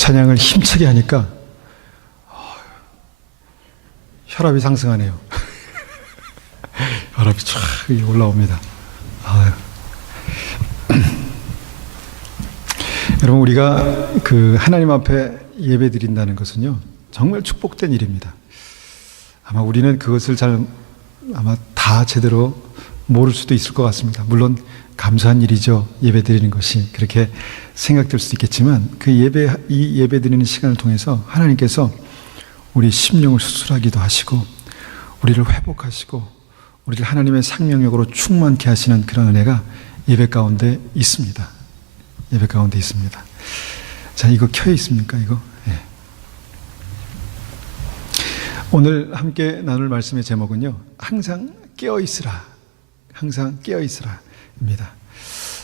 찬양을 힘차게 하니까 혈압이 상승하네요. 혈압이 쫙 올라옵니다. 여러분, 우리가 하나님 앞에 예배 드린다는 것은요, 정말 축복된 일입니다. 아마 우리는 그것을 아마 다 제대로 모를 수도 있을 것 같습니다. 물론 감사한 일이죠. 예배 드리는 것이 그렇게 생각될 수도 있겠지만, 이 예배 드리는 시간을 통해서 하나님께서 우리 심령을 수술하기도 하시고, 우리를 회복하시고, 우리를 하나님의 생명력으로 충만케 하시는 그런 은혜가 예배 가운데 있습니다. 예배 가운데 있습니다. 자, 이거 켜 있습니까? 이거? 예. 오늘 함께 나눌 말씀의 제목은요, 항상 깨어 있으라. 항상 깨어 있으라. 입니다.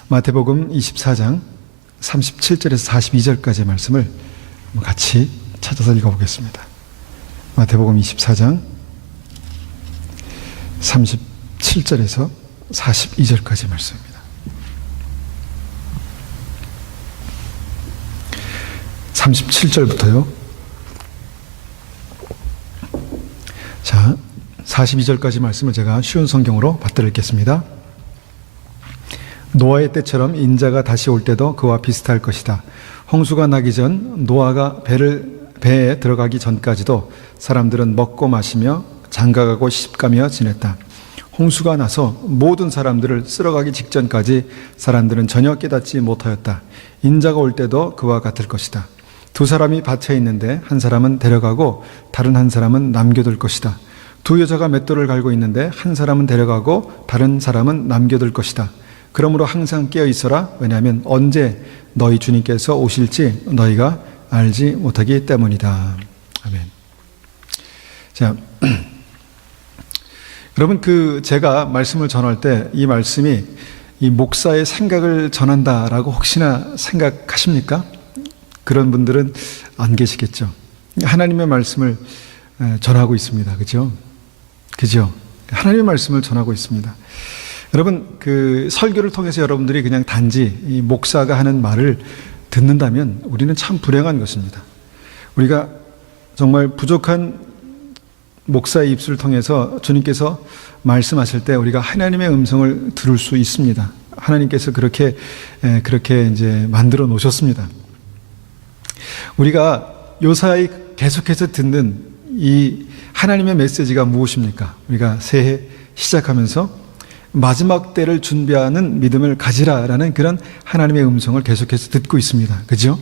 마태복음 24장 37절에서 42절까지의 말씀을 같이 찾아서 읽어보겠습니다. 마태복음 24장 37절에서 42절까지의 말씀입니다. 37절부터요. 자, 42절까지 말씀을 제가 쉬운 성경으로 받들어 읽겠습니다. 노아의 때처럼 인자가 다시 올 때도 그와 비슷할 것이다. 홍수가 나기 전 노아가 배에 들어가기 전까지도 사람들은 먹고 마시며 장가가고 시집가며 지냈다. 홍수가 나서 모든 사람들을 쓸어가기 직전까지 사람들은 전혀 깨닫지 못하였다. 인자가 올 때도 그와 같을 것이다. 두 사람이 밭에 있는데 한 사람은 데려가고 다른 한 사람은 남겨둘 것이다. 두 여자가 맷돌을 갈고 있는데 한 사람은 데려가고 다른 사람은 남겨둘 것이다. 그러므로 항상 깨어 있어라. 왜냐하면 언제 너희 주님께서 오실지 너희가 알지 못하기 때문이다. 아멘. 자, 여러분, 제가 말씀을 전할 때 이 말씀이 이 목사의 생각을 전한다라고 혹시나 생각하십니까? 그런 분들은 안 계시겠죠. 하나님의 말씀을 전하고 있습니다. 그죠? 그죠? 하나님의 말씀을 전하고 있습니다. 여러분, 설교를 통해서 여러분들이 그냥 단지 이 목사가 하는 말을 듣는다면 우리는 참 불행한 것입니다. 우리가 정말 부족한 목사의 입술을 통해서 주님께서 말씀하실 때 우리가 하나님의 음성을 들을 수 있습니다. 하나님께서 그렇게 이제 만들어 놓으셨습니다. 우리가 요사이 계속해서 듣는 이 하나님의 메시지가 무엇입니까? 우리가 새해 시작하면서 마지막 때를 준비하는 믿음을 가지라라는 그런 하나님의 음성을 계속해서 듣고 있습니다. 그죠?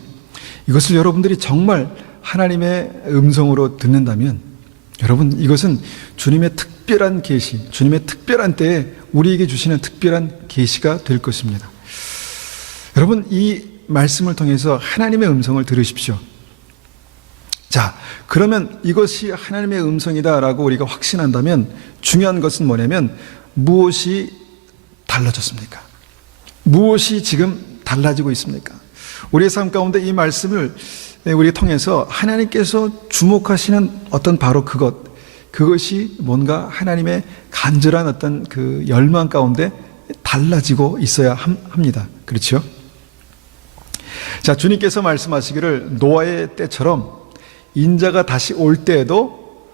이것을 여러분들이 정말 하나님의 음성으로 듣는다면 여러분, 이것은 주님의 특별한 계시, 주님의 특별한 때에 우리에게 주시는 특별한 계시가 될 것입니다. 여러분, 이 말씀을 통해서 하나님의 음성을 들으십시오. 자, 그러면 이것이 하나님의 음성이다라고 우리가 확신한다면 중요한 것은 뭐냐면 무엇이 달라졌습니까? 무엇이 지금 달라지고 있습니까? 우리의 삶 가운데 이 말씀을 우리 통해서 하나님께서 주목하시는 어떤 바로 그것이 뭔가 하나님의 간절한 어떤 열망 가운데 달라지고 있어야 합니다. 그렇죠? 자, 주님께서 말씀하시기를 노아의 때처럼 인자가 다시 올 때에도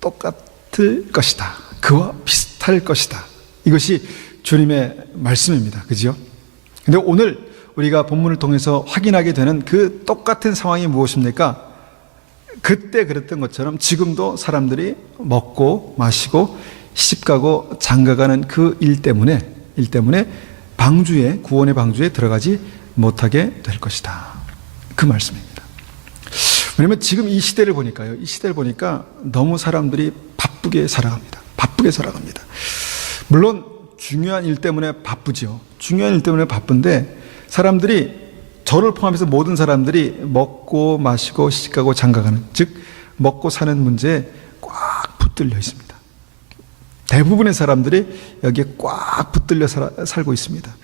똑같을 것이다. 그와 비슷할 것이다. 이것이 주님의 말씀입니다. 그죠? 근데 오늘 우리가 본문을 통해서 확인하게 되는 그 똑같은 상황이 무엇입니까? 그때 그랬던 것처럼 지금도 사람들이 먹고 마시고 시집가고 장가가는 그 일 때문에 구원의 방주에 들어가지 못하게 될 것이다. 그 말씀입니다. 왜냐하면 지금 이 시대를 보니까요. 이 시대를 보니까 너무 사람들이 바쁘게 살아갑니다. 물론 중요한 일 때문에 바쁘죠. 중요한 일 때문에 바쁜데 사람들이, 저를 포함해서 모든 사람들이 먹고 마시고 시집가고 장가가는, 즉 먹고 사는 문제에 꽉 붙들려 있습니다. 대부분의 사람들이 여기에 꽉 붙들려 살고 있습니다.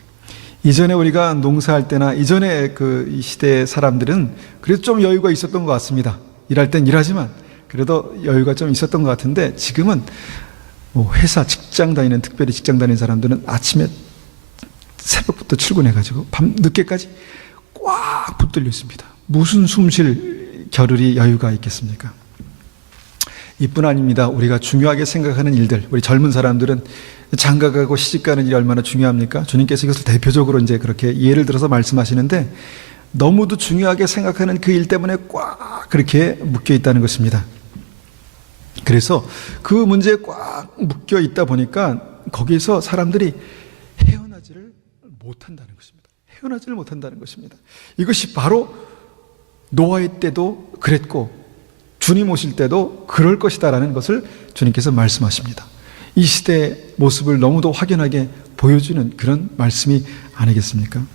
이전에 우리가 농사할 때나 이전에 이 시대의 사람들은 그래도 좀 여유가 있었던 것 같습니다. 일할 땐 일하지만 그래도 여유가 좀 있었던 것 같은데 지금은 회사, 특별히 직장 다니는 사람들은 아침에 새벽부터 출근해가지고 밤 늦게까지 꽉 붙들려 있습니다. 무슨 숨쉴 겨를이 여유가 있겠습니까? 이뿐 아닙니다. 우리가 중요하게 생각하는 일들, 우리 젊은 사람들은 장가가고 시집가는 일이 얼마나 중요합니까? 주님께서 이것을 대표적으로 이제 그렇게 예를 들어서 말씀하시는데, 너무도 중요하게 생각하는 그 일 때문에 꽉 그렇게 묶여 있다는 것입니다. 그래서 그 문제에 꽉 묶여 있다 보니까 거기에서 사람들이 헤어나지를 못한다는 것입니다. 헤어나지를 못한다는 것입니다. 이것이 바로 노아의 때도 그랬고 주님 오실 때도 그럴 것이다라는 것을 주님께서 말씀하십니다. 이 시대의 모습을 너무도 확연하게 보여주는 그런 말씀이 아니겠습니까?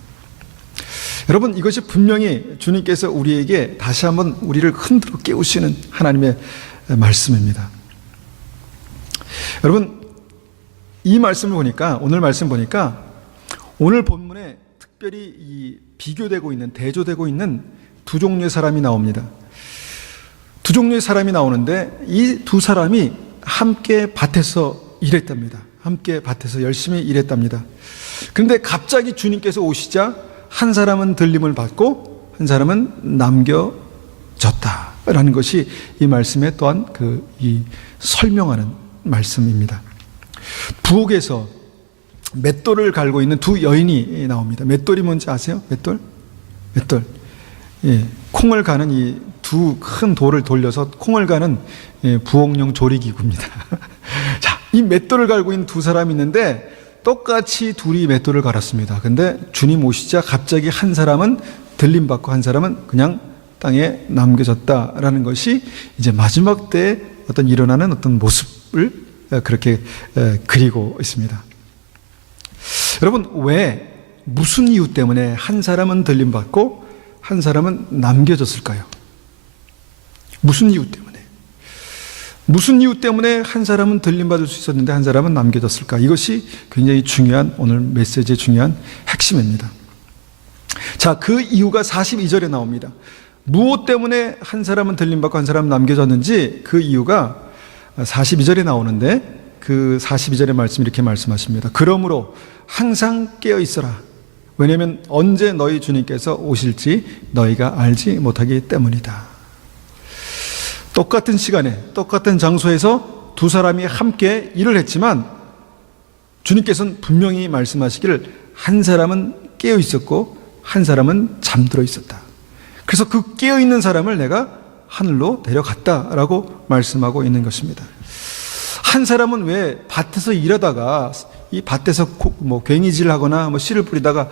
여러분, 이것이 분명히 주님께서 우리에게 다시 한번 우리를 흔들어 깨우시는 하나님의 말씀입니다. 여러분, 이 말씀을 보니까, 오늘 말씀 보니까 오늘 본문에 특별히 이 비교되고 있는, 대조되고 있는 두 종류의 사람이 나옵니다. 두 종류의 사람이 나오는데 이 두 사람이 함께 밭에서 일했답니다. 함께 밭에서 열심히 일했답니다. 그런데 갑자기 주님께서 오시자 한 사람은 들림을 받고 한 사람은 남겨졌다라는 것이 이 말씀에 또한 이 설명하는 말씀입니다. 부엌에서 맷돌을 갈고 있는 두 여인이 나옵니다. 맷돌이 뭔지 아세요? 맷돌? 예, 콩을 가는 이 두 큰 돌을 돌려서 콩을 가는 부엌용 조리기구입니다. 자, 이 맷돌을 갈고 있는 두 사람이 있는데 똑같이 둘이 맷돌을 갈았습니다. 근데 주님 오시자 갑자기 한 사람은 들림받고 한 사람은 그냥 땅에 남겨졌다라는 것이 이제 마지막 때에 어떤 일어나는 어떤 모습을 그렇게 그리고 있습니다. 여러분, 왜, 무슨 이유 때문에 한 사람은 들림받고 한 사람은 남겨졌을까요? 무슨 이유 때문에? 무슨 이유 때문에 한 사람은 들림받을 수 있었는데 한 사람은 남겨졌을까? 이것이 굉장히 중요한, 오늘 메시지의 중요한 핵심입니다. 자, 그 이유가 42절에 나옵니다. 무엇 때문에 한 사람은 들림받고 한 사람은 남겨졌는지 그 이유가 42절에 나오는데 그 42절의 말씀 이렇게 말씀하십니다. 그러므로 항상 깨어 있어라. 왜냐하면 언제 너희 주님께서 오실지 너희가 알지 못하기 때문이다. 똑같은 시간에 똑같은 장소에서 두 사람이 함께 일을 했지만 주님께서는 분명히 말씀하시기를 한 사람은 깨어 있었고 한 사람은 잠들어 있었다. 그래서 그 깨어 있는 사람을 내가 하늘로 데려갔다라고 말씀하고 있는 것입니다. 한 사람은 왜 밭에서 일하다가 이 밭에서 괭이질 하거나 씨를 뿌리다가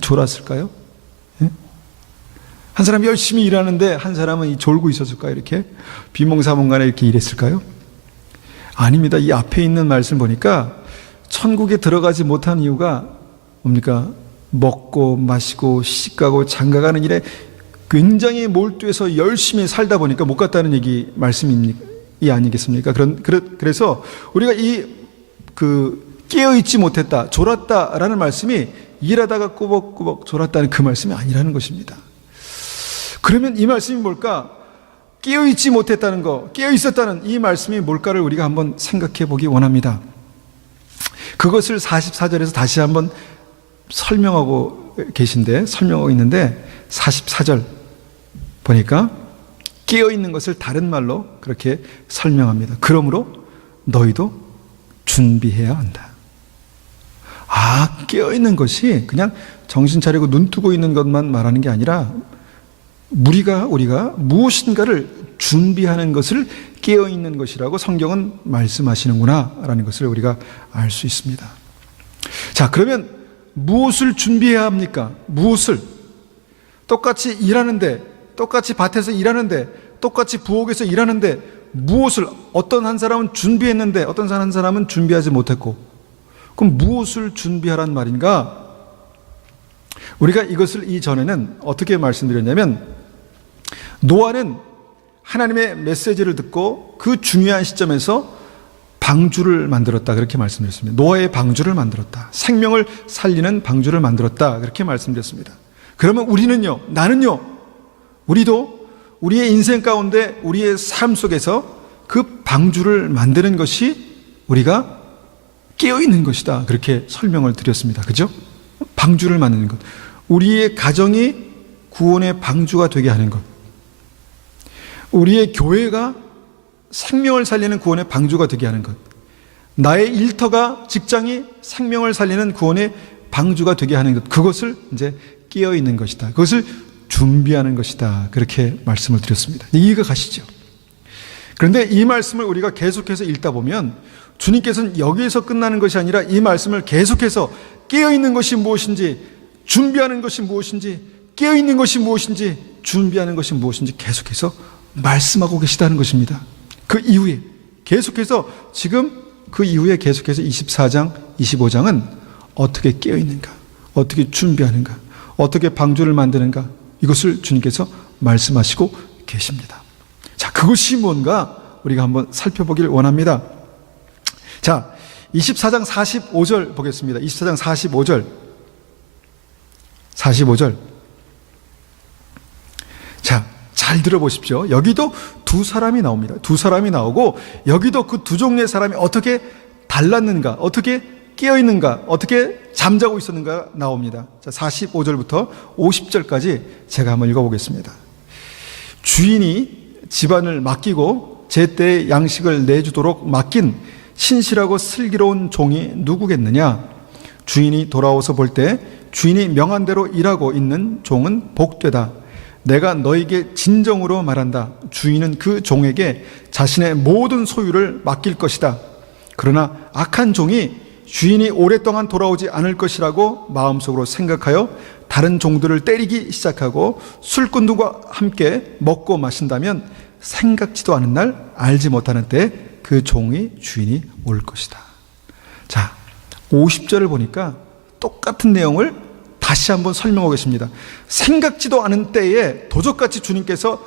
졸았을까요? 예? 한 사람이 열심히 일하는데 한 사람은 졸고 있었을까요? 이렇게 비몽사몽간에 이렇게 일했을까요? 아닙니다. 이 앞에 있는 말씀 보니까 천국에 들어가지 못한 이유가 뭡니까? 먹고 마시고 시집가고 장가가는 일에 굉장히 몰두해서 열심히 살다 보니까 못 갔다는 얘기 말씀입니까? 이 아니겠습니까? 그래서 우리가 깨어있지 못했다, 졸았다라는 말씀이 일하다가 꾸벅꾸벅 졸았다는 그 말씀이 아니라는 것입니다. 그러면 이 말씀이 뭘까? 깨어있지 못했다는 거, 깨어있었다는 이 말씀이 뭘까를 우리가 한번 생각해 보기 원합니다. 그것을 44절에서 다시 한번 설명하고 있는데 44절 보니까 깨어있는 것을 다른 말로 그렇게 설명합니다. 그러므로 너희도 준비해야 한다. 깨어있는 것이 그냥 정신 차리고 눈 뜨고 있는 것만 말하는 게 아니라 우리가 무엇인가를 준비하는 것을 깨어있는 것이라고 성경은 말씀하시는구나 라는 것을 우리가 알 수 있습니다. 자, 그러면 무엇을 준비해야 합니까? 무엇을? 똑같이 일하는데, 똑같이 밭에서 일하는데, 똑같이 부엌에서 일하는데 무엇을, 어떤 한 사람은 준비했는데 어떤 한 사람은 준비하지 못했고, 그럼 무엇을 준비하란 말인가? 우리가 이것을 이전에는 어떻게 말씀드렸냐면, 노아는 하나님의 메시지를 듣고 그 중요한 시점에서 방주를 만들었다, 그렇게 말씀드렸습니다. 노아의 방주를 만들었다, 생명을 살리는 방주를 만들었다, 그렇게 말씀드렸습니다. 그러면 우리는요, 나는요, 우리도 우리의 인생 가운데 우리의 삶 속에서 그 방주를 만드는 것이 우리가 깨어있는 것이다, 그렇게 설명을 드렸습니다. 그죠? 방주를 만드는 것. 우리의 가정이 구원의 방주가 되게 하는 것. 우리의 교회가 생명을 살리는 구원의 방주가 되게 하는 것. 나의 일터가, 직장이 생명을 살리는 구원의 방주가 되게 하는 것. 그것을 이제 깨어 있는 것이다. 그것을 준비하는 것이다. 그렇게 말씀을 드렸습니다. 이해가 가시죠? 그런데 이 말씀을 우리가 계속해서 읽다 보면 주님께서는 여기에서 끝나는 것이 아니라 이 말씀을 계속해서 깨어 있는 것이 무엇인지, 준비하는 것이 무엇인지, 깨어 있는 것이 무엇인지, 준비하는 것이 무엇인지 계속해서 말씀하고 계시다는 것입니다. 그 이후에 계속해서, 지금 그 이후에 계속해서 24장, 25장은 어떻게 깨어 있는가, 어떻게 준비하는가, 어떻게 방주를 만드는가, 이것을 주님께서 말씀하시고 계십니다. 자, 그것이 뭔가 우리가 한번 살펴보길 원합니다. 자, 24장 45절 보겠습니다. 24장 45절. 자, 잘 들어보십시오. 여기도 두 사람이 나옵니다. 두 사람이 나오고, 여기도 그 두 종류의 사람이 어떻게 달랐는가, 어떻게 깨어있는가, 어떻게 잠자고 있었는가 나옵니다. 자, 45절부터 50절까지 제가 한번 읽어보겠습니다. 주인이 집안을 맡기고 제때의 양식을 내주도록 맡긴 신실하고 슬기로운 종이 누구겠느냐? 주인이 돌아와서 볼 때 주인이 명한 대로 일하고 있는 종은 복되다. 내가 너에게 진정으로 말한다. 주인은 그 종에게 자신의 모든 소유를 맡길 것이다. 그러나 악한 종이 주인이 오랫동안 돌아오지 않을 것이라고 마음속으로 생각하여 다른 종들을 때리기 시작하고 술꾼들과 함께 먹고 마신다면 생각지도 않은 날, 알지 못하는 때에 그 종의 주인이 올 것이다. 자, 50절을 보니까 똑같은 내용을 다시 한번 설명하고 계십니다. 생각지도 않은 때에 도적같이 주님께서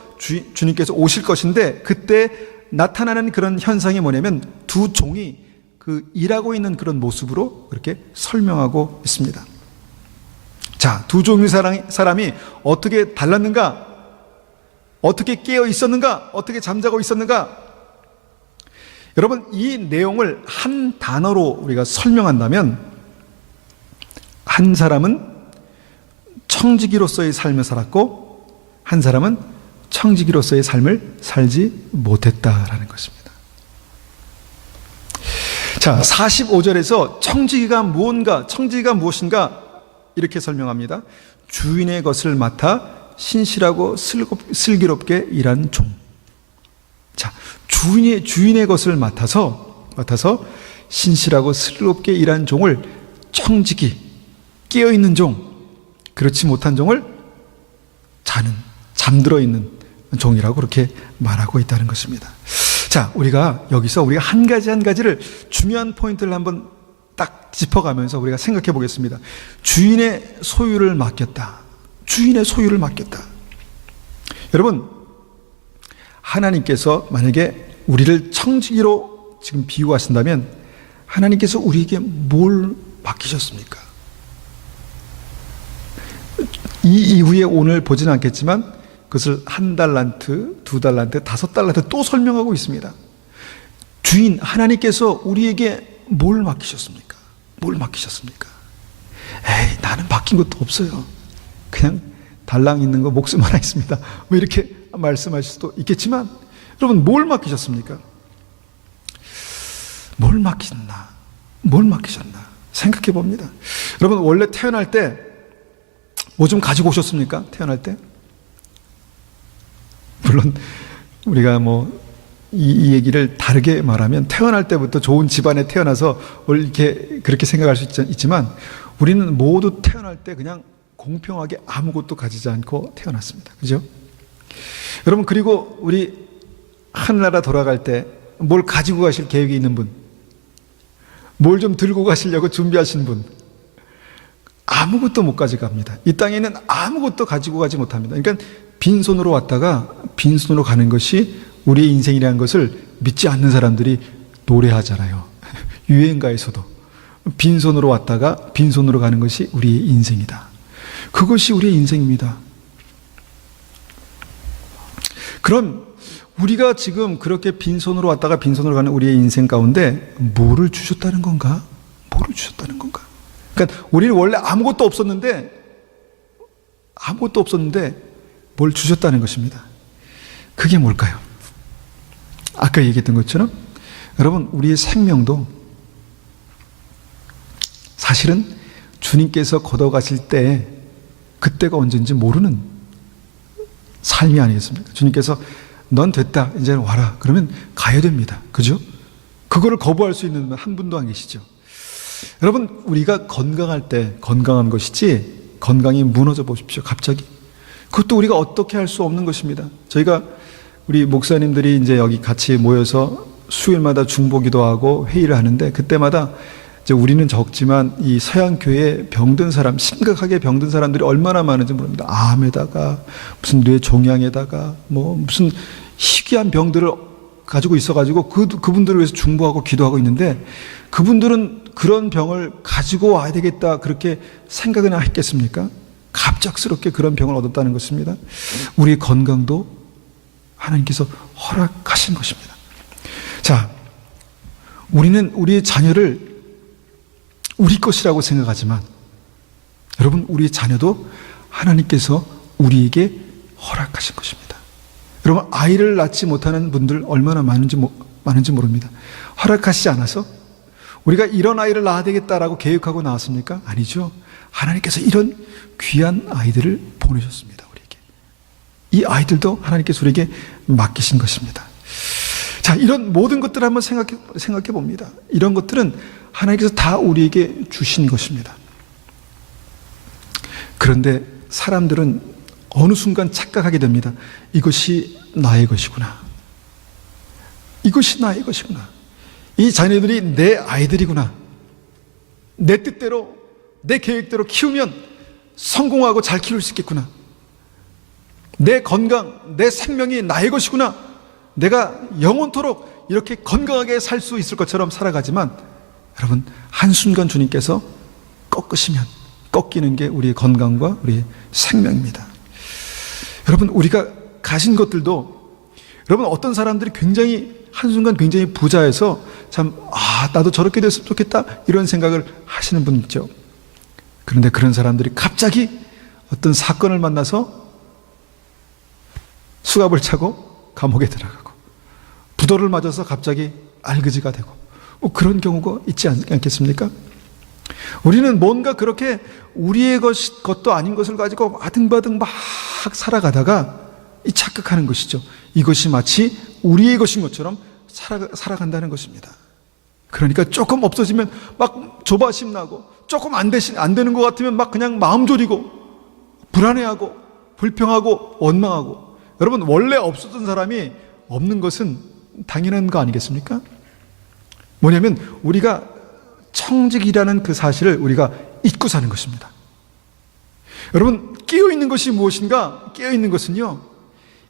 오실 것인데, 그때 나타나는 그런 현상이 뭐냐면 두 종이 그 일하고 있는 그런 모습으로 그렇게 설명하고 있습니다. 자, 두 종의 사람이 어떻게 달랐는가, 어떻게 깨어 있었는가, 어떻게 잠자고 있었는가. 여러분, 이 내용을 한 단어로 우리가 설명한다면, 한 사람은 청지기로서의 삶을 살았고 한 사람은 청지기로서의 삶을 살지 못했다라는 것입니다. 자, 45절에서 청지기가 무엇인가, 청지기가 무엇인가 이렇게 설명합니다. 주인의 것을 맡아 신실하고 슬기롭게 일한 종. 자, 주인의 것을 맡아서 신실하고 슬기롭게 일한 종을 청지기, 깨어있는 종, 그렇지 못한 종을 잠들어 있는 종이라고 그렇게 말하고 있다는 것입니다. 자, 우리가 여기서 우리가 한 가지를 중요한 포인트를 한번 딱 짚어가면서 우리가 생각해 보겠습니다. 주인의 소유를 맡겼다. 주인의 소유를 맡겼다. 여러분, 하나님께서 만약에 우리를 청지기로 지금 비유하신다면 하나님께서 우리에게 뭘 맡기셨습니까? 이 이후에 오늘 보지는 않겠지만 그것을 1달란트, 2달란트, 5달란트 또 설명하고 있습니다. 주인 하나님께서 우리에게 뭘 맡기셨습니까? 뭘 맡기셨습니까? 에이, 나는 맡긴 것도 없어요. 그냥 달랑 있는 거 목숨 하나 있습니다. 뭐 이렇게 말씀하실 수도 있겠지만, 여러분, 뭘 맡기셨습니까? 뭘 맡기셨나? 생각해 봅니다. 여러분, 원래 태어날 때 뭐 좀 가지고 오셨습니까? 태어날 때? 물론 우리가 이 얘기를 다르게 말하면 태어날 때부터 좋은 집안에 태어나서 이렇게 그렇게 생각할 수 있지만, 우리는 모두 태어날 때 그냥 공평하게 아무것도 가지지 않고 태어났습니다. 그죠? 여러분, 그리고 우리 하늘나라 돌아갈 때 뭘 가지고 가실 계획이 있는 분, 뭘 좀 들고 가시려고 준비하신 분, 아무것도 못 가져갑니다. 이 땅에는 아무것도 가지고 가지 못합니다. 그러니까 빈손으로 왔다가 빈손으로 가는 것이 우리의 인생이라는 것을 믿지 않는 사람들이 노래하잖아요. 유행가에서도 빈손으로 왔다가 빈손으로 가는 것이 우리의 인생이다. 그것이 우리의 인생입니다. 그럼 우리가 지금 그렇게 빈손으로 왔다가 빈손으로 가는 우리의 인생 가운데 뭐를 주셨다는 건가? 그러니까 우리는 원래 아무것도 없었는데 아무것도 없었는데 뭘 주셨다는 것입니다. 그게 뭘까요? 아까 얘기했던 것처럼 여러분, 우리의 생명도 사실은 주님께서 걷어가실 때 그때가 언제인지 모르는 삶이 아니겠습니까? 주님께서 넌 됐다, 이제 와라 그러면 가야 됩니다. 그죠? 그거를 거부할 수 있는 분 한 분도 안 계시죠. 여러분, 우리가 건강할 때 건강한 것이지 건강이 무너져 보십시오. 갑자기 그것도 우리가 어떻게 할 수 없는 것입니다. 저희가 우리 목사님들이 이제 여기 같이 모여서 수요일마다 중보기도 하고 회의를 하는데, 그때마다 이제 우리는 적지만 이 서양교회에 병든 사람, 심각하게 병든 사람들이 얼마나 많은지 모릅니다. 암에다가 무슨 뇌 종양에다가 뭐 무슨 희귀한 병들을 가지고 있어가지고 그분들을 위해서 중보하고 기도하고 있는데, 그분들은 그런 병을 가지고 와야 되겠다 그렇게 생각이나 했겠습니까? 갑작스럽게 그런 병을 얻었다는 것입니다. 우리의 건강도 하나님께서 허락하신 것입니다. 자, 우리는 우리의 자녀를 우리 것이라고 생각하지만 여러분, 우리의 자녀도 하나님께서 우리에게 허락하신 것입니다. 여러분, 아이를 낳지 못하는 분들 얼마나 많은지 모릅니다. 허락하시지 않아서 우리가 이런 아이를 낳아야 되겠다라고 계획하고 나왔습니까? 아니죠. 하나님께서 이런 귀한 아이들을 보내셨습니다. 우리에게. 이 아이들도 하나님께서 우리에게 맡기신 것입니다. 자, 이런 모든 것들을 한번 생각해 봅니다. 이런 것들은 하나님께서 다 우리에게 주신 것입니다. 그런데 사람들은 어느 순간 착각하게 됩니다. 이것이 나의 것이구나. 이것이 나의 것이구나. 이 자녀들이 내 아이들이구나. 내 뜻대로, 내 계획대로 키우면 성공하고 잘 키울 수 있겠구나. 내 건강, 내 생명이 나의 것이구나. 내가 영원토록 이렇게 건강하게 살 수 있을 것처럼 살아가지만, 여러분, 한순간 주님께서 꺾으시면 꺾이는 게 우리의 건강과 우리의 생명입니다. 여러분, 우리가 가진 것들도, 여러분, 어떤 사람들이 한순간 굉장히 부자해서 나도 저렇게 됐으면 좋겠다 이런 생각을 하시는 분 있죠. 그런데 그런 사람들이 갑자기 어떤 사건을 만나서 수갑을 차고 감옥에 들어가고, 부도를 맞아서 갑자기 알그지가 되고, 그런 경우가 있지 않겠습니까? 우리는 뭔가 그렇게 우리의 것도 아닌 것을 가지고 아등바등 막 살아가다가 착각하는 것이죠. 이것이 마치 우리의 것인 것처럼 살아간다는 것입니다. 그러니까 조금 없어지면 막 조바심 나고, 조금 안 되는 것 같으면 막 그냥 마음 졸이고 불안해하고 불평하고 원망하고. 여러분, 원래 없었던 사람이 없는 것은 당연한 거 아니겠습니까? 뭐냐면 우리가 청직이라는 그 사실을 우리가 잊고 사는 것입니다. 여러분, 깨어있는 것이 무엇인가? 깨어있는 것은요,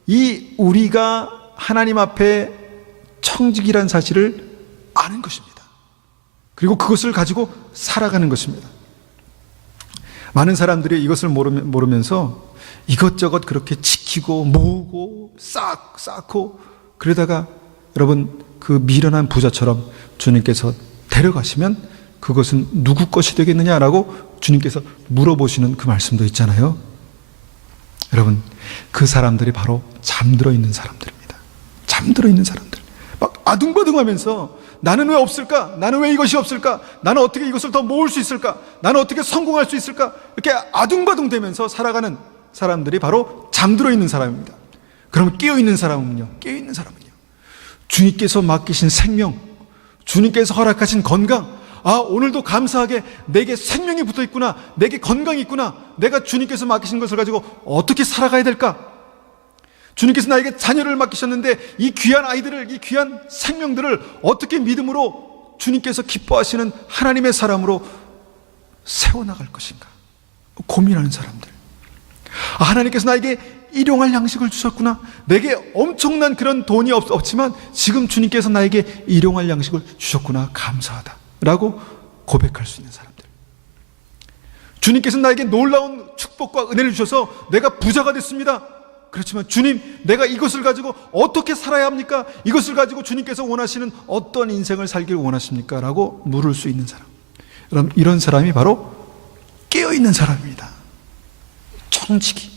이 우리가 하나님 앞에 청직이라는 사실을 아는 것입니다. 그리고 그것을 가지고 살아가는 것입니다. 많은 사람들이 이것을 모르면서 이것저것 그렇게 지키고 모으고 쌓고 그러다가 여러분, 그 미련한 부자처럼 주님께서 데려가시면 그것은 누구 것이 되겠느냐라고 주님께서 물어보시는 그 말씀도 있잖아요. 여러분, 그 사람들이 바로 잠들어 있는 사람들입니다. 잠들어 있는 사람들. 막 아둥바둥하면서 나는 왜 없을까? 나는 왜 이것이 없을까? 나는 어떻게 이것을 더 모을 수 있을까? 나는 어떻게 성공할 수 있을까? 이렇게 아둥바둥 되면서 살아가는 사람들이 바로 잠들어 있는 사람입니다. 그럼 깨어있는 사람은요? 깨어있는 사람은요? 주님께서 맡기신 생명, 주님께서 허락하신 건강, 오늘도 감사하게 내게 생명이 붙어 있구나, 내게 건강이 있구나, 내가 주님께서 맡기신 것을 가지고 어떻게 살아가야 될까? 주님께서 나에게 자녀를 맡기셨는데 이 귀한 아이들을, 이 귀한 생명들을 어떻게 믿음으로 주님께서 기뻐하시는 하나님의 사람으로 세워나갈 것인가 고민하는 사람들. 하나님께서 나에게 일용할 양식을 주셨구나, 내게 엄청난 그런 돈이 없지만 지금 주님께서 나에게 일용할 양식을 주셨구나, 감사하다 라고 고백할 수 있는 사람들. 주님께서 나에게 놀라운 축복과 은혜를 주셔서 내가 부자가 됐습니다. 그렇지만 주님, 내가 이것을 가지고 어떻게 살아야 합니까? 이것을 가지고 주님께서 원하시는 어떤 인생을 살기를 원하십니까? 라고 물을 수 있는 사람. 여러분, 이런 사람이 바로 깨어있는 사람입니다. 청지기.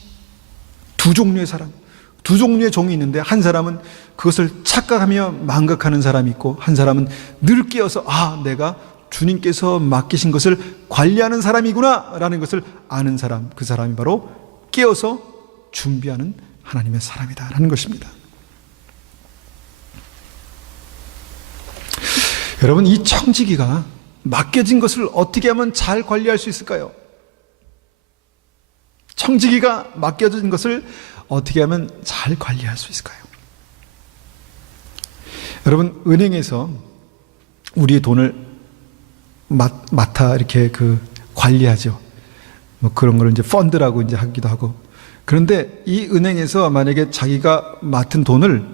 두 종류의 사람, 두 종류의 종이 있는데 한 사람은 그것을 착각하며 망각하는 사람이 있고 한 사람은 늘 깨어서 내가 주님께서 맡기신 것을 관리하는 사람이구나 라는 것을 아는 사람, 그 사람이 바로 깨어서 준비하는 하나님의 사람이다 라는 것입니다. 여러분, 이 청지기가 맡겨진 것을 어떻게 하면 잘 관리할 수 있을까요? 청지기가 맡겨진 것을 어떻게 하면 잘 관리할 수 있을까요? 여러분, 은행에서 우리의 돈을 맡아 이렇게 관리하죠. 뭐 그런 걸 이제 펀드라고 이제 하기도 하고. 그런데 이 은행에서 만약에 자기가 맡은 돈을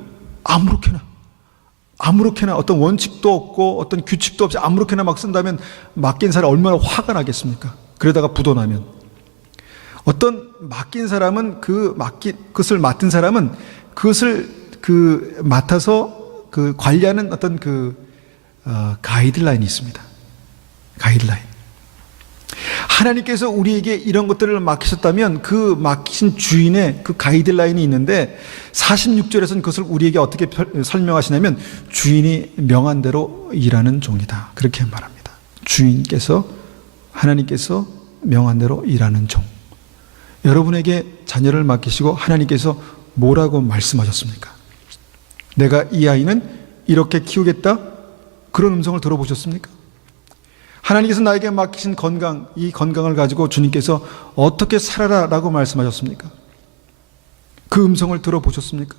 아무렇게나 어떤 원칙도 없고 어떤 규칙도 없이 아무렇게나 막 쓴다면 맡긴 사람 얼마나 화가 나겠습니까? 그러다가 부도나면. 어떤 맡긴 사람은 그것을 맡은 사람은 그것을 맡아서 관리하는 어떤 가이드라인이 있습니다. 가이드라인. 하나님께서 우리에게 이런 것들을 맡기셨다면 그 맡기신 주인의 그 가이드라인이 있는데 46절에서는 그것을 우리에게 어떻게 설명하시냐면 주인이 명한 대로 일하는 종이다. 그렇게 말합니다. 하나님께서 명한 대로 일하는 종. 여러분에게 자녀를 맡기시고 하나님께서 뭐라고 말씀하셨습니까? 내가 이 아이는 이렇게 키우겠다? 그런 음성을 들어보셨습니까? 하나님께서 나에게 맡기신 건강, 이 건강을 가지고 주님께서 어떻게 살아라 라고 말씀하셨습니까? 그 음성을 들어보셨습니까?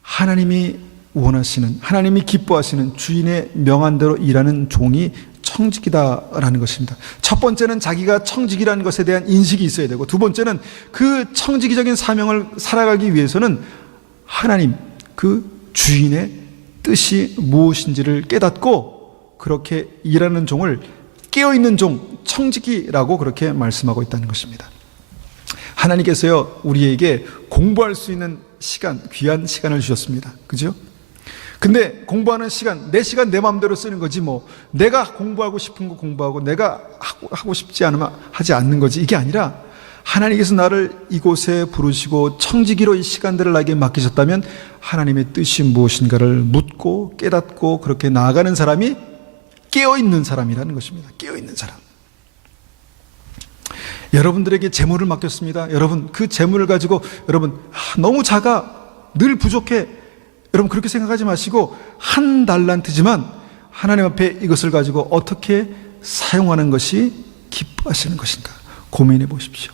하나님이 원하시는, 하나님이 기뻐하시는 주인의 명한 대로 일하는 종이 청지기다라는 것입니다. 첫 번째는 자기가 청지기라는 것에 대한 인식이 있어야 되고, 두 번째는 그 청지기적인 사명을 살아가기 위해서는 하나님, 그 주인의 뜻이 무엇인지를 깨닫고 그렇게 일하는 종을 깨어있는 종, 청지기라고 그렇게 말씀하고 있다는 것입니다. 하나님께서요, 우리에게 공부할 수 있는 시간, 귀한 시간을 주셨습니다. 그죠? 근데 공부하는 시간, 내 시간 내 마음대로 쓰는 거지 뭐 내가 공부하고 싶은 거 공부하고 내가 하고 싶지 않으면 하지 않는 거지, 이게 아니라 하나님께서 나를 이곳에 부르시고 청지기로 이 시간들을 나에게 맡기셨다면 하나님의 뜻이 무엇인가를 묻고 깨닫고 그렇게 나아가는 사람이 깨어있는 사람이라는 것입니다. 깨어있는 사람. 여러분들에게 재물을 맡겼습니다. 여러분, 그 재물을 가지고 여러분 너무 작아, 늘 부족해, 여러분 그렇게 생각하지 마시고 한 달란트지만 하나님 앞에 이것을 가지고 어떻게 사용하는 것이 기뻐하시는 것인가 고민해 보십시오.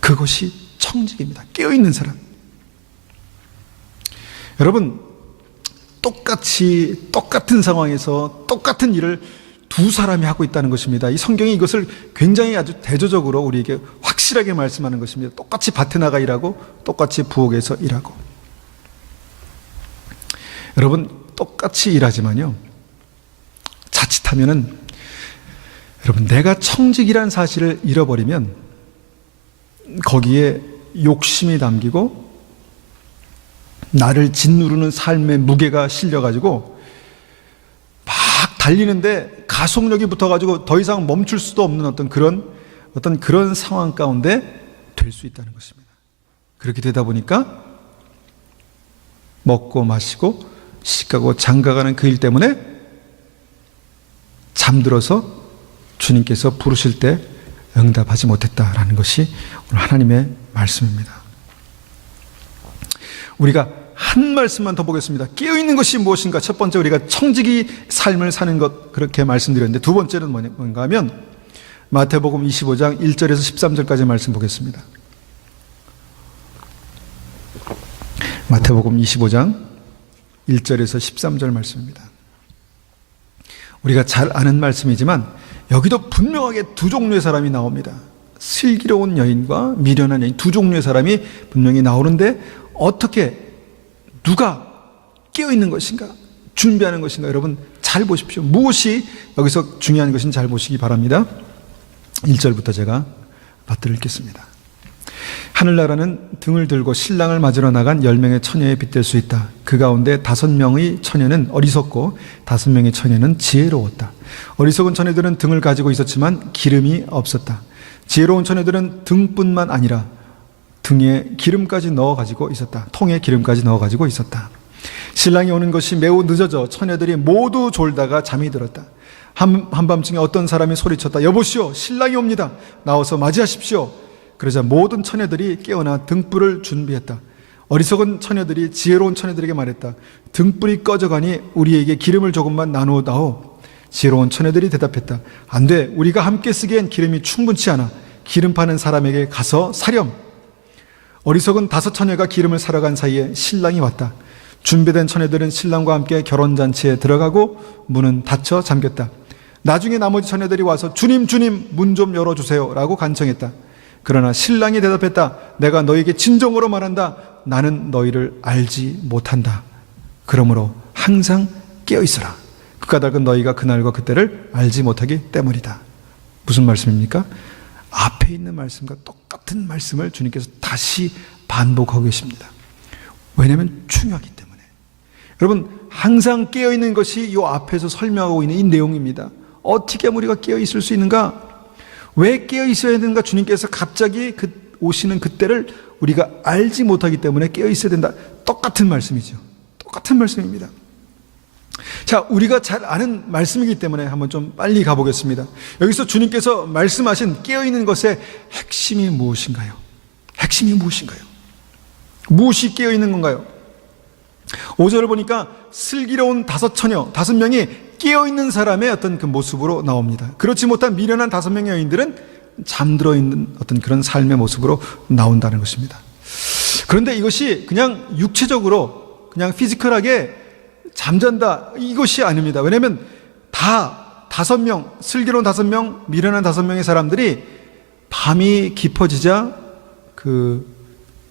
그것이 청지기입니다. 깨어있는 사람. 여러분, 똑같은 상황에서 똑같은 일을 두 사람이 하고 있다는 것입니다. 이 성경이 이것을 굉장히 아주 대조적으로 우리에게 확실하게 말씀하는 것입니다. 똑같이 밭에 나가 일하고 똑같이 부엌에서 일하고. 여러분, 똑같이 일하지만요, 자칫하면은 여러분, 내가 청직이라는 사실을 잃어버리면 거기에 욕심이 담기고 나를 짓누르는 삶의 무게가 실려가지고 막 달리는데 가속력이 붙어가지고 더 이상 멈출 수도 없는 어떤 그런 상황 가운데 될 수 있다는 것입니다. 그렇게 되다 보니까 먹고 마시고 시가고 장가가는 그 일 때문에 잠들어서 주님께서 부르실 때 응답하지 못했다라는 것이 오늘 하나님의 말씀입니다. 우리가 한 말씀만 더 보겠습니다. 깨어있는 것이 무엇인가? 첫 번째, 우리가 청지기 삶을 사는 것, 그렇게 말씀드렸는데, 두 번째는 뭔가 하면 마태복음 25장 1절에서 13절까지 말씀 보겠습니다. 마태복음 25장 1절에서 13절 말씀입니다. 우리가 잘 아는 말씀이지만 여기도 분명하게 두 종류의 사람이 나옵니다. 슬기로운 여인과 미련한 여인, 두 종류의 사람이 분명히 나오는데 어떻게, 누가 깨어있는 것인가, 준비하는 것인가, 여러분 잘 보십시오. 무엇이 여기서 중요한 것인지 잘 보시기 바랍니다. 1절부터 제가 받들어 읽겠습니다. 하늘나라는 등을 들고 신랑을 맞으러 나간 10명의 처녀에 빗댈 수 있다. 그 가운데 5명의 처녀는 어리석고 5명의 처녀는 지혜로웠다. 어리석은 처녀들은 등을 가지고 있었지만 기름이 없었다. 지혜로운 처녀들은 등뿐만 아니라 등에 기름까지 넣어가지고 있었다. 통에 기름까지 넣어가지고 있었다. 신랑이 오는 것이 매우 늦어져 처녀들이 모두 졸다가 잠이 들었다. 한밤중에 어떤 사람이 소리쳤다. 여보시오, 신랑이 옵니다. 나와서 맞이하십시오. 그러자 모든 처녀들이 깨어나 등불을 준비했다. 어리석은 처녀들이 지혜로운 처녀들에게 말했다. 등불이 꺼져가니 우리에게 기름을 조금만 나누어다오. 지혜로운 처녀들이 대답했다. 안 돼. 우리가 함께 쓰기엔 기름이 충분치 않아. 기름 파는 사람에게 가서 사렴. 어리석은 5 처녀가 기름을 사러 간 사이에 신랑이 왔다. 준비된 처녀들은 신랑과 함께 결혼잔치에 들어가고 문은 닫혀 잠겼다. 나중에 나머지 처녀들이 와서 주님 문 좀 열어주세요 라고 간청했다. 그러나 신랑이 대답했다. 내가 너에게 진정으로 말한다. 나는 너희를 알지 못한다. 그러므로 항상 깨어있어라. 그 까닭은 너희가 그날과 그때를 알지 못하기 때문이다. 무슨 말씀입니까? 앞에 있는 말씀과 똑같은 말씀을 주님께서 다시 반복하고 계십니다. 왜냐하면 중요하기 때문에. 여러분, 항상 깨어있는 것이 이 앞에서 설명하고 있는 이 내용입니다. 어떻게 하면 우리가 깨어있을 수 있는가? 왜 깨어있어야 되는가? 주님께서 갑자기 오시는 그때를 우리가 알지 못하기 때문에 깨어있어야 된다. 똑같은 말씀이죠. 똑같은 말씀입니다. 자, 우리가 잘 아는 말씀이기 때문에 한번 좀 빨리 가보겠습니다. 여기서 주님께서 말씀하신 깨어있는 것의 핵심이 무엇인가요? 핵심이 무엇인가요? 무엇이 깨어있는 건가요? 5절을 보니까 슬기로운 5 처녀, 5명이 깨어있는 사람의 어떤 그 모습으로 나옵니다. 그렇지 못한 미련한 5명의 여인들은 잠들어 있는 어떤 그런 삶의 모습으로 나온다는 것입니다. 그런데 이것이 그냥 육체적으로 그냥 피지컬하게 잠잔다 이것이 아닙니다. 왜냐하면 다 5명, 슬기로운 5명, 미련한 5명의 사람들이 밤이 깊어지자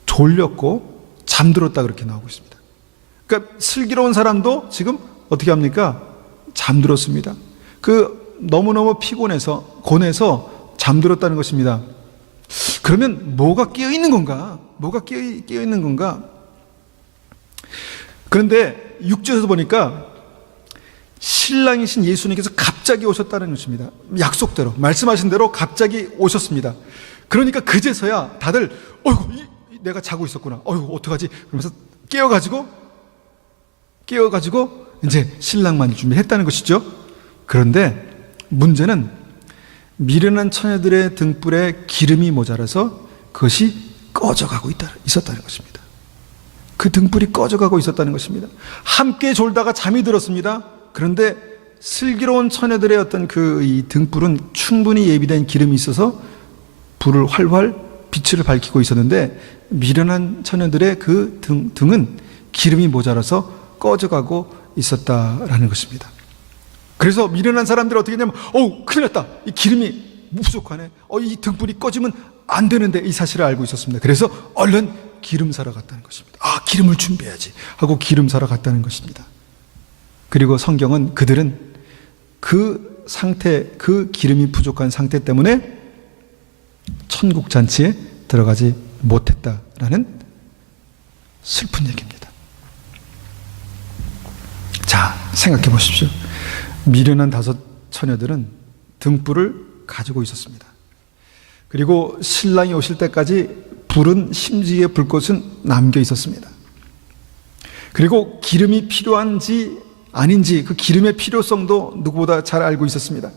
졸렸고 잠들었다 그렇게 나오고 있습니다. 그러니까 슬기로운 사람도 지금 어떻게 합니까? 잠들었습니다. 너무너무 피곤해서 고뇌해서 잠들었다는 것입니다. 그러면 뭐가 깨어 있는 건가? 뭐가 깨어 있는 건가? 그런데 6절에서 보니까 신랑이신 예수님께서 갑자기 오셨다는 것입니다. 약속대로 말씀하신 대로 갑자기 오셨습니다. 그러니까 그제서야 다들 어이구 내가 자고 있었구나. 어이구 어떡하지? 그러면서 깨어가지고 이제 신랑만 준비했다는 것이죠. 그런데 문제는 미련한 처녀들의 등불에 기름이 모자라서 그것이 꺼져가고 있었다는 것입니다. 그 등불이 꺼져가고 있었다는 것입니다. 함께 졸다가 잠이 들었습니다. 그런데 슬기로운 처녀들의 어떤 이 등불은 충분히 예비된 기름이 있어서 불을 활활 빛을 밝히고 있었는데 미련한 처녀들의 그 등은 기름이 모자라서 꺼져가고 있었다라는 것입니다. 그래서 미련한 사람들이 어떻게 했냐면 큰일 났다. 이 기름이 부족하네. 이 등불이 꺼지면 안 되는데 이 사실을 알고 있었습니다. 그래서 얼른 기름 사러 갔다는 것입니다. 기름을 준비해야지 하고 기름 사러 갔다는 것입니다. 그리고 성경은 그들은 그 상태, 그 기름이 부족한 상태 때문에 천국 잔치에 들어가지 못했다라는 슬픈 얘기입니다. 자, 생각해 보십시오. 미련한 5 처녀들은 등불을 가지고 있었습니다. 그리고 신랑이 오실 때까지 불은 심지에 불꽃은 남겨 있었습니다. 그리고 기름이 필요한지 아닌지 그 기름의 필요성도 누구보다 잘 알고 있었습니다.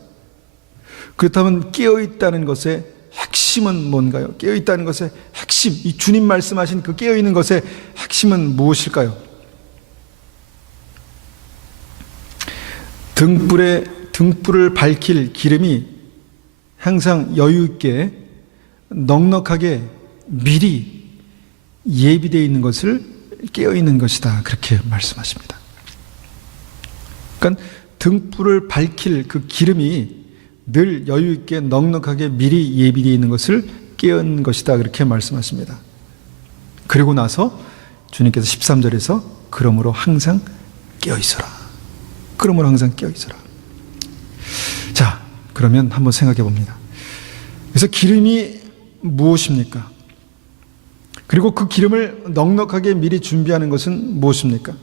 그렇다면 깨어있다는 것의 핵심은 뭔가요? 깨어있다는 것의 핵심, 이 주님 말씀하신 그 깨어있는 것의 핵심은 무엇일까요? 등불을 밝힐 기름이 항상 여유 있게 넉넉하게 미리 예비되어 있는 것을 깨어있는 것이다 그렇게 말씀하십니다. 그러니까 등불을 밝힐 그 기름이 늘 여유 있게 넉넉하게 미리 예비되어 있는 것을 깨어있는 것이다 그렇게 말씀하십니다. 그리고 나서 주님께서 13절에서 그러므로 항상 깨어있어라. 그러므로 항상 깨어있어라. 자, 그러면 한번 생각해 봅니다. 그래서 기름이 무엇입니까? 그리고 그 기름을 넉넉하게 미리 준비하는 것은 무엇입니까?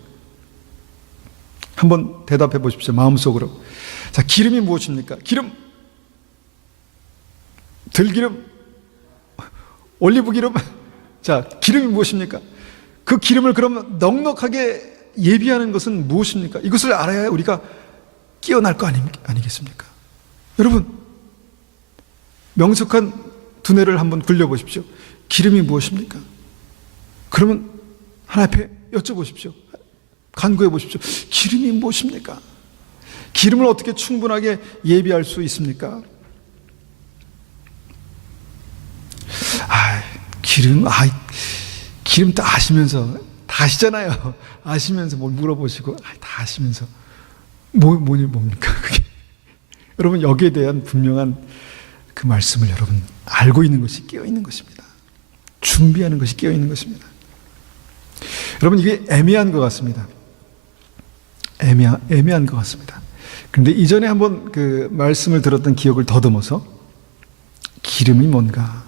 한번 대답해 보십시오. 마음속으로. 자, 기름이 무엇입니까? 기름. 들기름, 올리브 기름. 자, 기름이 무엇입니까? 그 기름을 그럼 넉넉하게 예비하는 것은 무엇입니까? 이것을 알아야 우리가 깨어날 거 아니겠습니까? 여러분, 명석한 두뇌를 한번 굴려보십시오. 기름이 무엇입니까? 그러면 하나님 앞에 여쭤보십시오. 간구해 보십시오. 기름이 무엇입니까? 기름을 어떻게 충분하게 예비할 수 있습니까? 기름 다 아시면서, 다 아시잖아요. 아시면서 뭘 물어보시고, 다 아시면서. 뭡니까, 그게? 여러분, 여기에 대한 분명한 그 말씀을 여러분 알고 있는 것이 깨어있는 것입니다. 준비하는 것이 깨어있는 것입니다. 여러분, 이게 애매한 것 같습니다. 애매한 것 같습니다. 그런데 이전에 한번 그 말씀을 들었던 기억을 더듬어서 기름이 뭔가,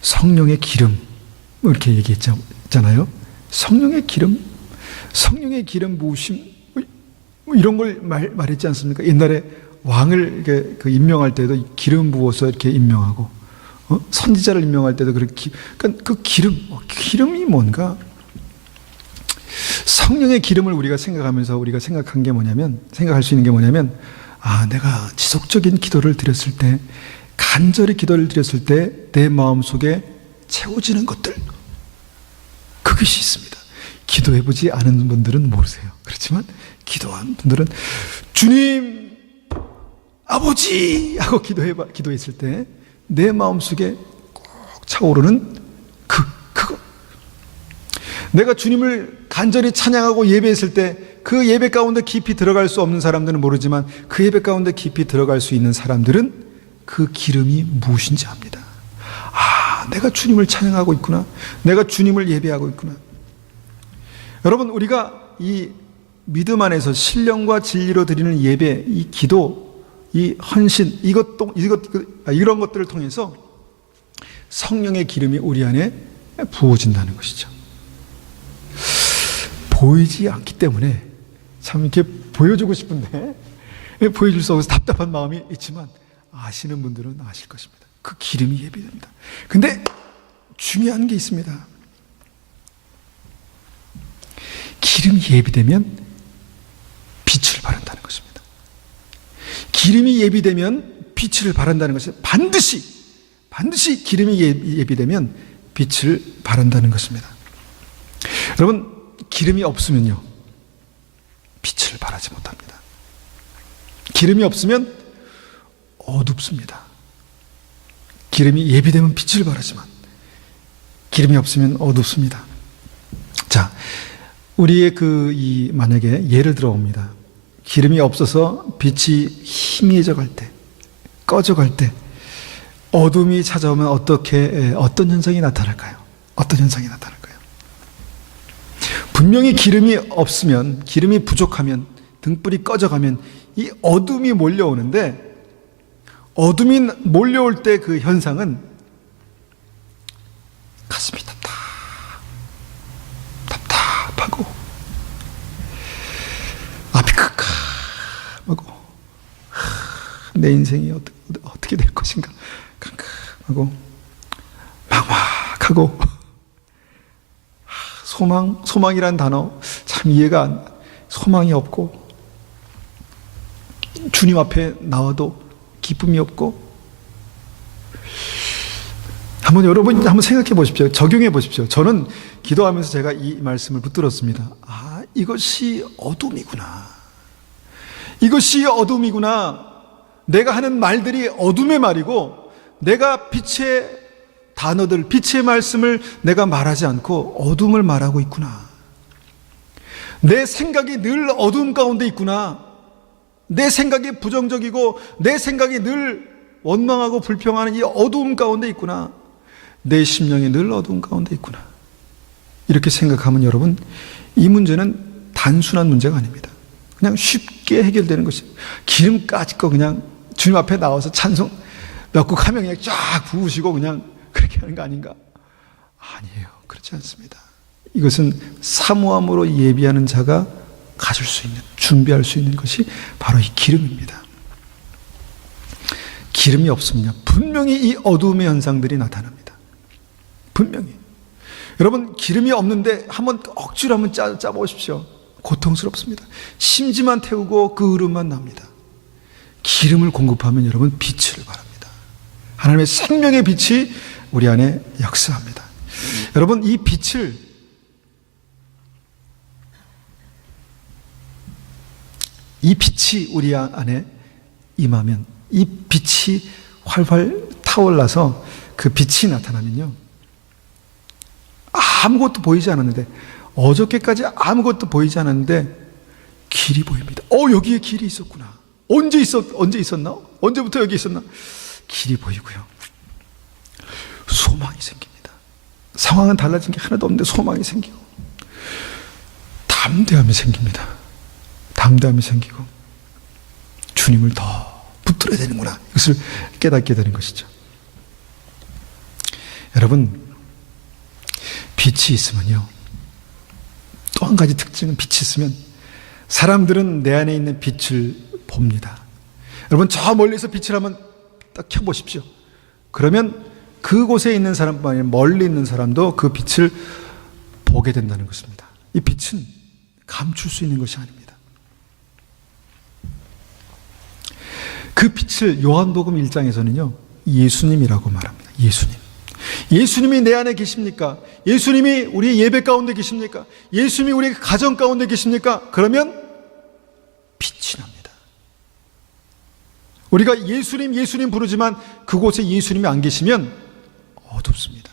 성령의 기름, 이렇게 얘기했잖아요. 성령의 기름 부으심, 이런 걸 말했지 않습니까? 옛날에 왕을 그 임명할 때도 기름 부어서 이렇게 임명하고, 선지자를 임명할 때도 그렇게, 그러니까 그 기름이 뭔가, 성령의 기름을 우리가 생각하면서 우리가 생각할 수 있는 게 뭐냐면, 내가 지속적인 기도를 드렸을 때, 간절히 기도를 드렸을 때 내 마음속에 채워지는 것들, 그것이 있습니다. 기도해보지 않은 분들은 모르세요. 그렇지만 기도한 분들은 주님, 아버지 하고 기도했을 때 내 마음속에 꼭 차오르는 그거. 내가 주님을 간절히 찬양하고 예배했을 때 그 예배 가운데 깊이 들어갈 수 없는 사람들은 모르지만 그 예배 가운데 깊이 들어갈 수 있는 사람들은 그 기름이 무엇인지 압니다. 내가 주님을 찬양하고 있구나. 내가 주님을 예배하고 있구나. 여러분, 우리가 이 믿음 안에서 신령과 진리로 드리는 예배, 이 기도, 이 헌신, 이런 것들을 통해서 성령의 기름이 우리 안에 부어진다는 것이죠. 보이지 않기 때문에 참 이렇게 보여주고 싶은데 보여줄 수 없어서 답답한 마음이 있지만 아시는 분들은 아실 것입니다. 그 기름이 예비됩니다. 근데 중요한 게 있습니다. 기름이 예비되면 빛을 발한다는 것입니다. 기름이 예비되면 빛을 발한다는 것은 반드시 기름이 예비되면 빛을 발한다는 것입니다. 여러분, 기름이 없으면요, 빛을 발하지 못합니다. 기름이 없으면 어둡습니다. 기름이 예비되면 빛을 발하지만 기름이 없으면 어둡습니다. 자, 우리의 만약에 예를 들어 봅니다. 기름이 없어서 빛이 희미해져 갈 때, 꺼져 갈 때, 어둠이 찾아오면 어떤 현상이 나타날까요? 어떤 현상이 나타날까요? 분명히 기름이 없으면, 기름이 부족하면, 등불이 꺼져가면 이 어둠이 몰려오는데, 어둠이 몰려올 때 그 현상은 가슴이 답답하고 앞이 캄캄하고 내 인생이 어떻게 될 것인가 캄캄하고 막막하고 소망이란 단어 참 소망이 없고 주님 앞에 나와도 기쁨이 없고, 여러분 한번 생각해 보십시오. 적용해 보십시오. 저는 기도하면서 제가 이 말씀을 붙들었습니다. 이것이 어둠이구나. 이것이 어둠이구나. 내가 하는 말들이 어둠의 말이고, 내가 빛의 단어들, 빛의 말씀을 내가 말하지 않고 어둠을 말하고 있구나. 내 생각이 늘 어둠 가운데 있구나. 내 생각이 부정적이고 내 생각이 늘 원망하고 불평하는 이 어두움 가운데 있구나. 내 심령이 늘 어두움 가운데 있구나. 이렇게 생각하면 여러분, 이 문제는 단순한 문제가 아닙니다. 그냥 쉽게 해결되는 것입니다. 기름 까짓거 그냥 주님 앞에 나와서 찬송 몇 곡 하면 그냥 쫙 부으시고 그냥 그렇게 하는 거 아닌가? 아니에요. 그렇지 않습니다. 이것은 사모함으로 예비하는 자가 준비할 수 있는 것이 바로 이 기름입니다. 기름이 없으면요, 분명히 이 어두움의 현상들이 나타납니다. 분명히. 여러분, 기름이 없는데 한번 억지로 한번 짜보십시오. 고통스럽습니다. 심지만 태우고 그 흐름만 납니다. 기름을 공급하면 여러분 빛을 발합니다. 하나님의 생명의 빛이 우리 안에 역사합니다. 여러분, 이 빛을 우리 안에 임하면, 이 빛이 활활 타올라서 그 빛이 나타나면요, 아무것도 보이지 않았는데, 어저께까지 아무것도 보이지 않았는데 길이 보입니다. 여기에 길이 있었구나. 언제 있었나? 언제부터 여기 있었나? 길이 보이고요, 소망이 생깁니다. 상황은 달라진 게 하나도 없는데 소망이 생기고, 담대함이 생깁니다. 담대함이 생기고, 주님을 더 붙들어야 되는구나, 이것을 깨닫게 되는 것이죠. 여러분, 빛이 있으면요, 또 한 가지 특징은, 빛이 있으면 사람들은 내 안에 있는 빛을 봅니다. 여러분, 저 멀리서 빛을 한번 딱 켜보십시오. 그러면 그곳에 있는 사람뿐 아니라 멀리 있는 사람도 그 빛을 보게 된다는 것입니다. 이 빛은 감출 수 있는 것이 아닙니다. 그 빛을 요한복음 1장에서는요, 예수님이라고 말합니다. 예수님이 내 안에 계십니까? 예수님이 우리의 예배 가운데 계십니까? 예수님이 우리의 가정 가운데 계십니까? 그러면 빛이 납니다. 우리가 예수님 부르지만 그곳에 예수님이 안 계시면 어둡습니다.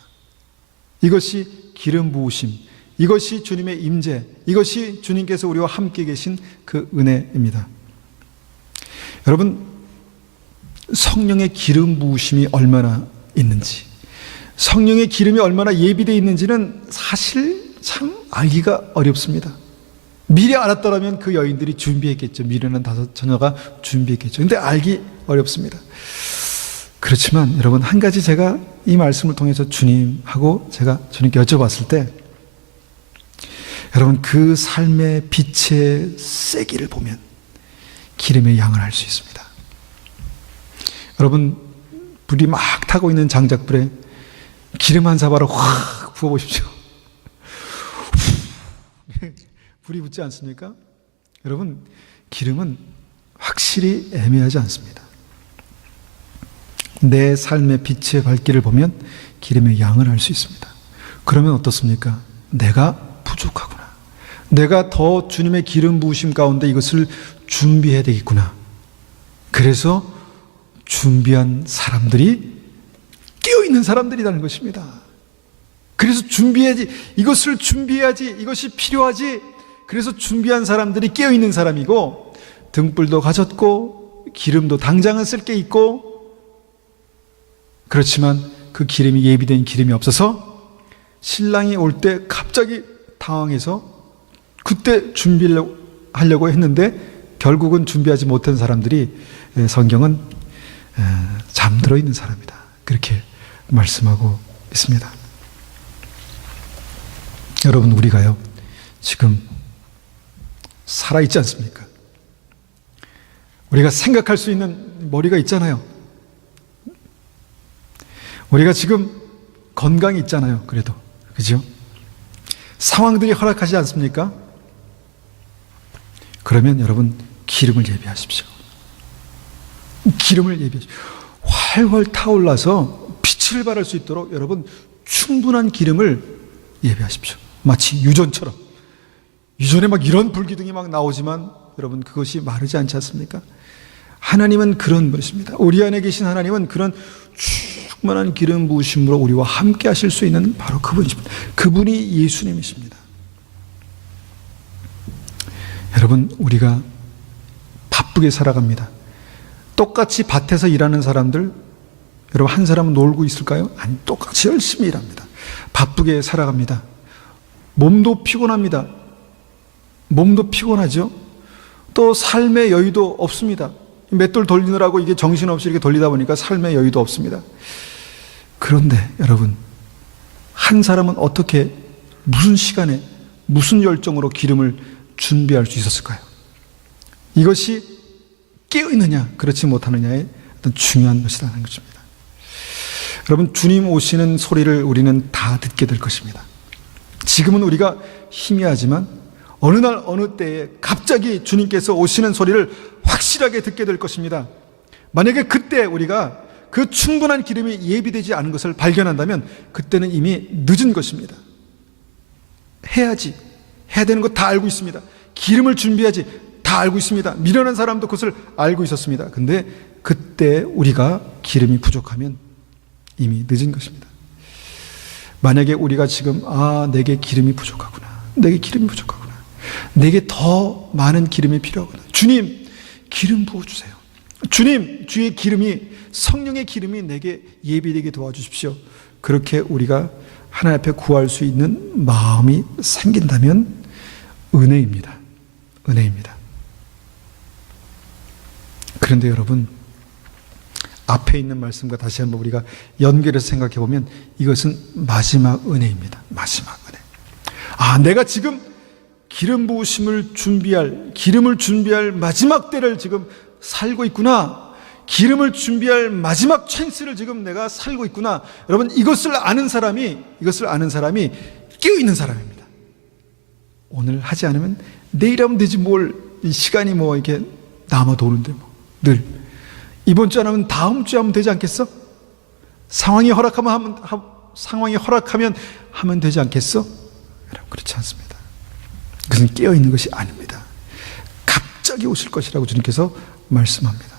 이것이 기름 부으심, 이것이 주님의 임재, 이것이 주님께서 우리와 함께 계신 그 은혜입니다. 여러분, 성령의 기름 부으심이 얼마나 있는지, 성령의 기름이 얼마나 예비되어 있는지는 사실 참 알기가 어렵습니다. 미리 알았더라면 그 여인들이 준비했겠죠. 미련한 5 처녀가 준비했겠죠. 근데 알기 어렵습니다. 그렇지만 여러분, 한 가지 제가 이 말씀을 통해서 주님하고 제가 주님께 여쭤봤을 때, 여러분, 그 삶의 빛의 세기를 보면 기름의 양을 알 수 있습니다. 여러분, 불이 막 타고 있는 장작불에 기름 한 사발을 확 부어보십시오. 불이 붙지 않습니까? 여러분, 기름은 확실히 애매하지 않습니다. 내 삶의 빛의 밝기를 보면 기름의 양을 알 수 있습니다. 그러면 어떻습니까? 내가 부족하구나. 내가 더 주님의 기름 부으심 가운데 이것을 준비해야 되겠구나. 그래서 준비한 사람들이 깨어있는 사람들이라는 것입니다. 그래서 준비해야지, 이것을 준비해야지, 이것이 필요하지. 그래서 준비한 사람들이 깨어있는 사람이고, 등불도 가졌고 기름도 당장은 쓸 게 있고, 그렇지만 그 기름이 예비된 기름이 없어서 신랑이 올 때 갑자기 당황해서 그때 준비를 하려고 했는데 결국은 준비하지 못한 사람들이 성경은 잠들어 있는 사람이다, 그렇게 말씀하고 있습니다. 여러분, 우리가요 지금 살아있지 않습니까? 우리가 생각할 수 있는 머리가 있잖아요. 우리가 지금 건강이 있잖아요. 그래도, 그죠? 상황들이 허락하지 않습니까? 그러면 여러분, 기름을 예비하십시오. 기름을 예비하십시오. 활활 타올라서 빛을 발할 수 있도록 여러분, 충분한 기름을 예비하십시오. 마치 유전처럼. 유전에 막 이런 불기둥이 막 나오지만 여러분, 그것이 마르지 않지 않습니까? 하나님은 그런 분이십니다. 우리 안에 계신 하나님은 그런 충만한 기름 부으심으로 우리와 함께 하실 수 있는 바로 그분이십니다. 그분이 예수님이십니다. 여러분, 우리가 바쁘게 살아갑니다. 똑같이 밭에서 일하는 사람들, 여러분, 한 사람은 놀고 있을까요? 아니, 똑같이 열심히 일합니다. 바쁘게 살아갑니다. 몸도 피곤합니다. 몸도 피곤하죠. 또 삶의 여유도 없습니다. 맷돌 돌리느라고 이게 정신없이 이렇게 돌리다 보니까 삶의 여유도 없습니다. 그런데 여러분, 한 사람은 어떻게, 무슨 시간에, 무슨 열정으로 기름을 준비할 수 있었을까요? 이것이 깨어있느냐, 그렇지 못하느냐에 어떤 중요한 것이라는 것입니다. 여러분, 주님 오시는 소리를 우리는 다 듣게 될 것입니다. 지금은 우리가 희미하지만 어느 날 어느 때에 갑자기 주님께서 오시는 소리를 확실하게 듣게 될 것입니다. 만약에 그때 우리가 그 충분한 기름이 예비되지 않은 것을 발견한다면 그때는 이미 늦은 것입니다. 해야지. 해야 되는 거 다 알고 있습니다. 기름을 준비하지. 다 알고 있습니다. 미련한 사람도 그것을 알고 있었습니다. 근데 그때 우리가 기름이 부족하면 이미 늦은 것입니다. 만약에 우리가 지금 내게 기름이 부족하구나. 내게 기름이 부족하구나. 내게 더 많은 기름이 필요하구나. 주님, 기름 부어주세요. 주님, 주의 기름이, 성령의 기름이 내게 예비되게 도와주십시오. 그렇게 우리가 하나님 앞에 구할 수 있는 마음이 생긴다면 은혜입니다. 은혜입니다. 그런데 여러분, 앞에 있는 말씀과 다시 한번 우리가 연결해서 생각해 보면 이것은 마지막 은혜입니다. 마지막 은혜. 내가 지금 기름 부으심을 기름을 준비할 마지막 때를 지금 살고 있구나. 기름을 준비할 마지막 찬스를 지금 내가 살고 있구나. 여러분, 이것을 아는 사람이 깨어있는 사람입니다. 오늘 하지 않으면 내일 하면 되지 이 시간이 이렇게 남아 도는데 늘. 이번 주 안 하면 다음 주에 하면 되지 않겠어? 상황이 허락하면 하면 되지 않겠어? 여러분, 그렇지 않습니다. 그것은 깨어있는 것이 아닙니다. 갑자기 오실 것이라고 주님께서 말씀합니다.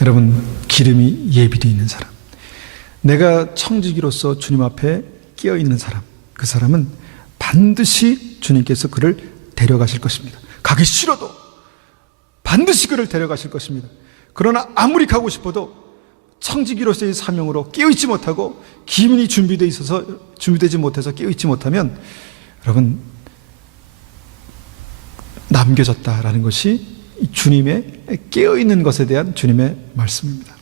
여러분, 기름이 예비되어 있는 사람, 내가 청지기로서 주님 앞에 깨어있는 사람, 그 사람은 반드시 주님께서 그를 데려가실 것입니다. 가기 싫어도 반드시 그를 데려가실 것입니다. 그러나 아무리 가고 싶어도 청지기로서의 사명으로 깨어있지 못하고 기름이 준비되지 못해서 깨어있지 못하면 여러분, 남겨졌다라는 것이 주님의 깨어있는 것에 대한 주님의 말씀입니다.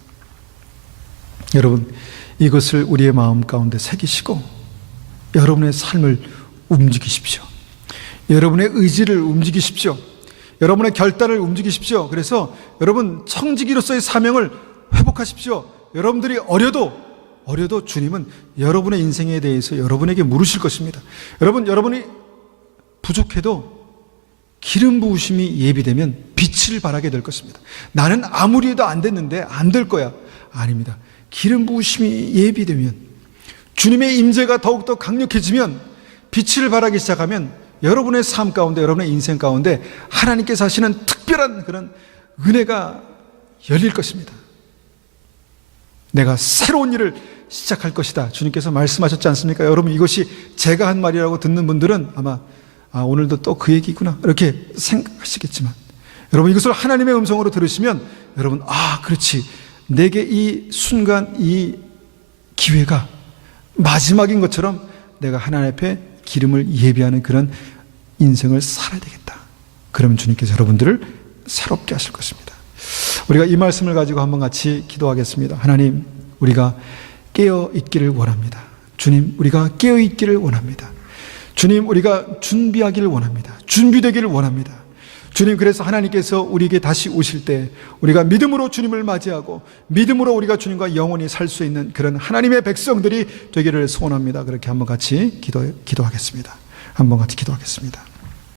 여러분, 이것을 우리의 마음 가운데 새기시고 여러분의 삶을 움직이십시오. 여러분의 의지를 움직이십시오. 여러분의 결단을 움직이십시오. 그래서 여러분, 청지기로서의 사명을 회복하십시오. 여러분들이 어려도 주님은 여러분의 인생에 대해서 여러분에게 물으실 것입니다. 여러분이 부족해도 기름 부으심이 예비되면 빛을 발하게 될 것입니다. 나는 아무리 해도 안 됐는데 안 될 거야. 아닙니다. 기름 부으심이 예비되면, 주님의 임재가 더욱더 강력해지면, 빛을 발하기 시작하면 여러분의 삶 가운데, 여러분의 인생 가운데 하나님께서 하시는 특별한 그런 은혜가 열릴 것입니다. 내가 새로운 일을 시작할 것이다, 주님께서 말씀하셨지 않습니까? 여러분, 이것이 제가 한 말이라고 듣는 분들은 아마 오늘도 또 그 얘기구나 이렇게 생각하시겠지만, 여러분, 이것을 하나님의 음성으로 들으시면 여러분, 그렇지, 내게 이 순간, 이 기회가 마지막인 것처럼 내가 하나님 앞에 기름을 예비하는 그런 인생을 살아야 되겠다. 그러면 주님께서 여러분들을 새롭게 하실 것입니다. 우리가 이 말씀을 가지고 한번 같이 기도하겠습니다. 하나님, 우리가 깨어 있기를 원합니다. 주님, 우리가 깨어 있기를 원합니다. 주님, 우리가 준비하기를 원합니다. 준비되기를 원합니다. 주님, 그래서 하나님께서 우리에게 다시 오실 때 우리가 믿음으로 주님을 맞이하고 믿음으로 우리가 주님과 영원히 살 수 있는 그런 하나님의 백성들이 되기를 소원합니다. 그렇게 한번 같이 기도하겠습니다. 한번 같이 기도하겠습니다.